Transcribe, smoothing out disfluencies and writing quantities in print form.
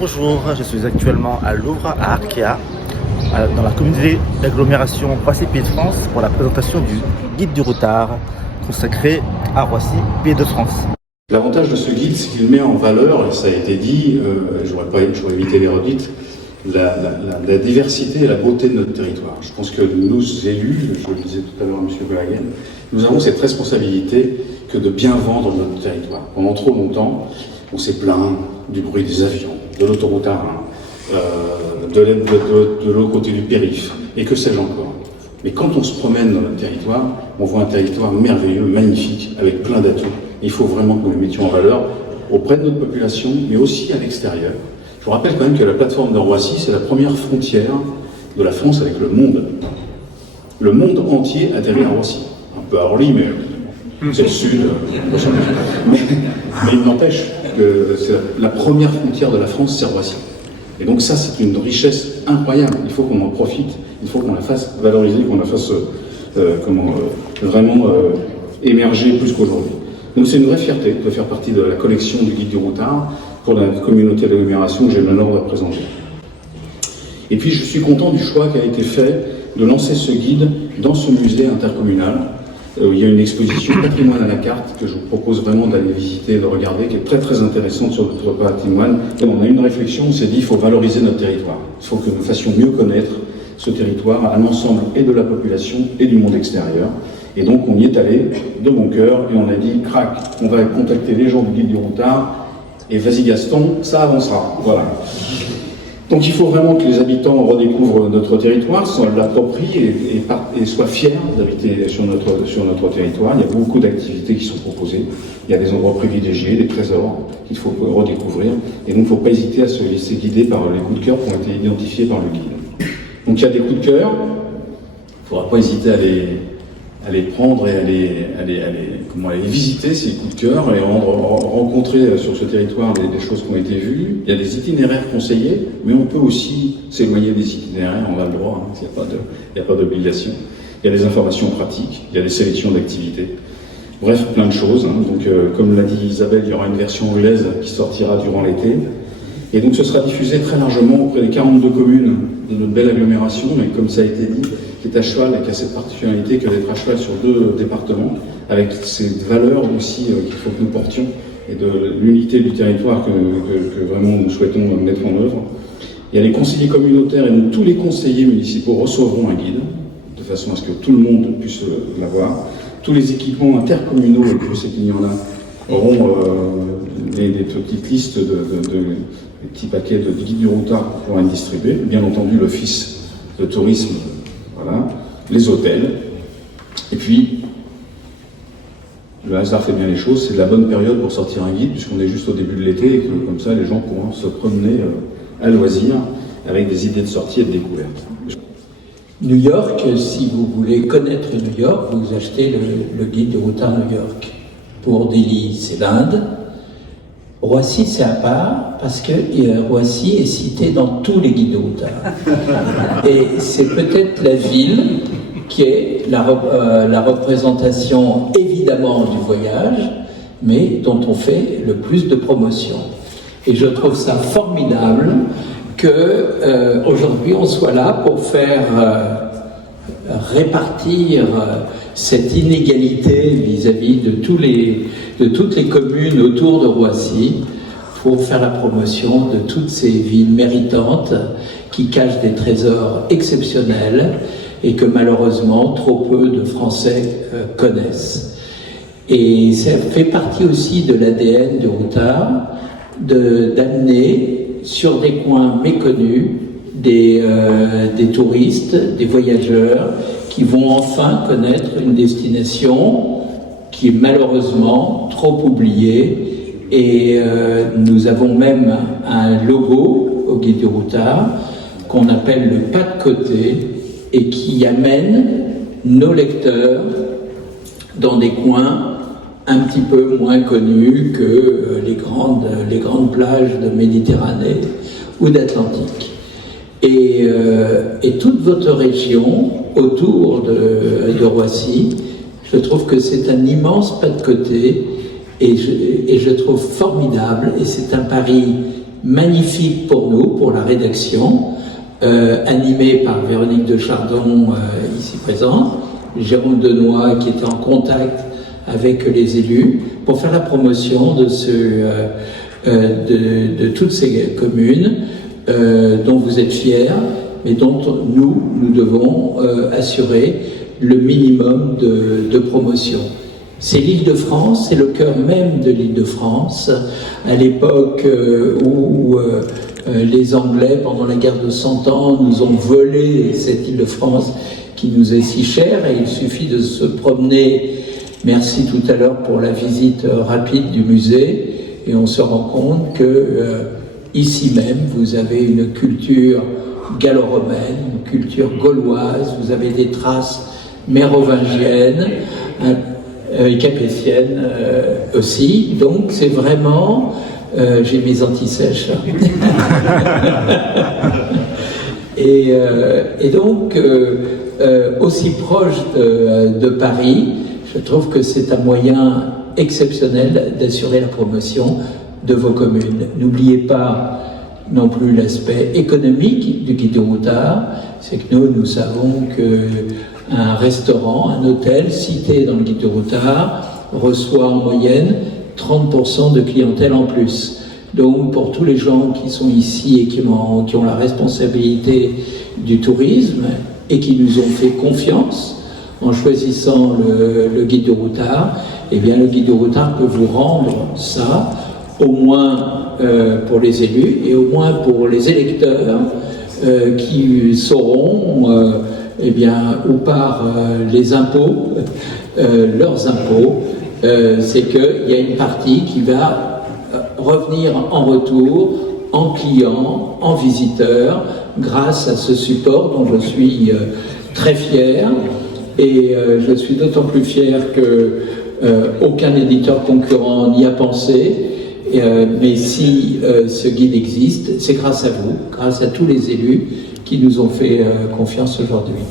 Bonjour, je suis actuellement à Louvre, à Arkea, dans la communauté d'agglomération Roissy Pays de France pour la présentation du guide du routard consacré à Roissy Pays de France. L'avantage de ce guide, c'est qu'il met en valeur, et ça a été dit, j'aurais évité les redites, la diversité et la beauté de notre territoire. Je pense que nous, élus, je le disais tout à l'heure à M. Gollagen, nous avons cette responsabilité que de bien vendre notre territoire. Pendant trop longtemps, on s'est plaint du bruit des avions, de l'autoroute A1, de l'autre côté du périph', et que sais-je encore. Mais quand on se promène dans notre territoire, on voit un territoire merveilleux, magnifique, avec plein d'atouts. Il faut vraiment que nous les mettions en valeur auprès de notre population, mais aussi à l'extérieur. Je vous rappelle quand même que la plateforme de Roissy, c'est la première frontière de la France avec le monde. Le monde entier atterrit à Roissy. Un peu à Orly, mais c'est le sud. Mais il n'empêche que c'est la première frontière de la France, c'est Roissy. Et donc ça, c'est une richesse incroyable. Il faut qu'on en profite, il faut qu'on la fasse valoriser, qu'on la fasse vraiment émerger plus qu'aujourd'hui. Donc c'est une vraie fierté de faire partie de la collection du guide du routard pour la communauté d'agglomération que j'ai l'honneur de représenter. Et puis je suis content du choix qui a été fait de lancer ce guide dans ce musée intercommunal. Il y a une exposition patrimoine à la carte que je vous propose vraiment d'aller visiter et de regarder, qui est très très intéressante sur notre patrimoine. Et on a eu une réflexion, on s'est dit qu'il faut valoriser notre territoire. Il faut que nous fassions mieux connaître ce territoire à l'ensemble et de la population et du monde extérieur. Et donc on y est allé de bon cœur et on a dit, crac, on va contacter les gens du guide du routard et vas-y Gaston, ça avancera. Voilà. Donc il faut vraiment que les habitants redécouvrent notre territoire, s'en l'approprient et soient fiers d'habiter sur notre territoire. Il y a beaucoup d'activités qui sont proposées. Il y a des endroits privilégiés, des trésors qu'il faut redécouvrir. Et donc il ne faut pas hésiter à se laisser guider par les coups de cœur qui ont été identifiés par le guide. Donc il y a des coups de cœur. Il ne faudra pas hésiter à les prendre et à les visiter, ces coups de cœur, et rencontrer sur ce territoire des choses qui ont été vues. Il y a des itinéraires conseillés, mais on peut aussi s'éloigner des itinéraires, on a le droit, il n'y a pas d'obligation. Il y a des informations pratiques, il y a des sélections d'activités. Bref, plein de choses. Donc, comme l'a dit Isabelle, il y aura une version anglaise qui sortira durant l'été. Et donc ce sera diffusé très largement auprès des 42 communes de notre belle agglomération, mais comme ça a été dit, qui est à cheval et qui a cette particularité que d'être à cheval sur 2 départements, avec ces valeurs aussi qu'il faut que nous portions, et de l'unité du territoire que vraiment nous souhaitons mettre en œuvre. Il y a les conseillers communautaires et donc tous les conseillers municipaux recevront un guide, de façon à ce que tout le monde puisse l'avoir. Tous les équipements intercommunaux, et que ces clients-là auront des petites listes des petits paquets de guides du routard pour pouvoir être distribués. Bien entendu, l'office de tourisme, voilà, les hôtels. Et puis, le hasard fait bien les choses, c'est de la bonne période pour sortir un guide, puisqu'on est juste au début de l'été, et que comme ça, les gens pourront se promener à loisir, avec des idées de sortie et de découverte. New York, si vous voulez connaître New York, vous achetez le guide du routard New York. Pour Delhi, c'est l'Inde. Roissy, c'est à part, parce que Roissy est cité dans tous les guides de routard. Et c'est peut-être la ville qui est la représentation, évidemment, du voyage, mais dont on fait le plus de promotion. Et je trouve ça formidable qu'aujourd'hui, on soit là pour faire répartir cette inégalité vis-à-vis de toutes les communes autour de Roissy pour faire la promotion de toutes ces villes méritantes qui cachent des trésors exceptionnels et que malheureusement trop peu de Français connaissent. Et ça fait partie aussi de l'ADN du routard d'amener sur des coins méconnus des touristes, des voyageurs qui vont enfin connaître une destination qui est malheureusement trop oubliée. Et nous avons même un logo au guide du routard qu'on appelle le pas de côté et qui amène nos lecteurs dans des coins un petit peu moins connus que les grandes plages de Méditerranée ou d'Atlantique. Et toute votre région autour de Roissy, je trouve que c'est un immense pas de côté et je trouve formidable, et c'est un pari magnifique pour nous, pour la rédaction, animée par Véronique de Chardon, ici présente, Jérôme Denoy qui était en contact avec les élus, pour faire la promotion de, de toutes ces communes dont vous êtes fiers, mais dont nous devons assurer le minimum de promotion. C'est l'Île-de-France, c'est le cœur même de l'Île-de-France. À l'époque où les Anglais, pendant la guerre de 100 ans, nous ont volé cette Île-de-France qui nous est si chère, et il suffit de se promener. Merci tout à l'heure pour la visite rapide du musée, et on se rend compte que ici même, vous avez une culture gallo-romaine, une culture gauloise, vous avez des traces mérovingiennes, capétiennes aussi. Donc c'est vraiment... j'ai mes antisèches. et donc, aussi proche de Paris, je trouve que c'est un moyen exceptionnel d'assurer la promotion de vos communes. N'oubliez pas non plus l'aspect économique du guide du routard, c'est que nous savons qu'un restaurant, un hôtel cité dans le guide du routard reçoit en moyenne 30% de clientèle en plus. Donc pour tous les gens qui sont ici et qui ont la responsabilité du tourisme et qui nous ont fait confiance en choisissant le guide du routard, eh bien le guide du routard peut vous rendre ça, au moins pour les élus et au moins pour les électeurs qui sauront, eh bien, ou par les impôts, leurs impôts, c'est qu'il y a une partie qui va revenir en retour, en client, en visiteur, grâce à ce support dont je suis très fier. Et je suis d'autant plus fier que aucun éditeur concurrent n'y a pensé. Mais si ce guide existe, c'est grâce à vous, grâce à tous les élus qui nous ont fait confiance aujourd'hui.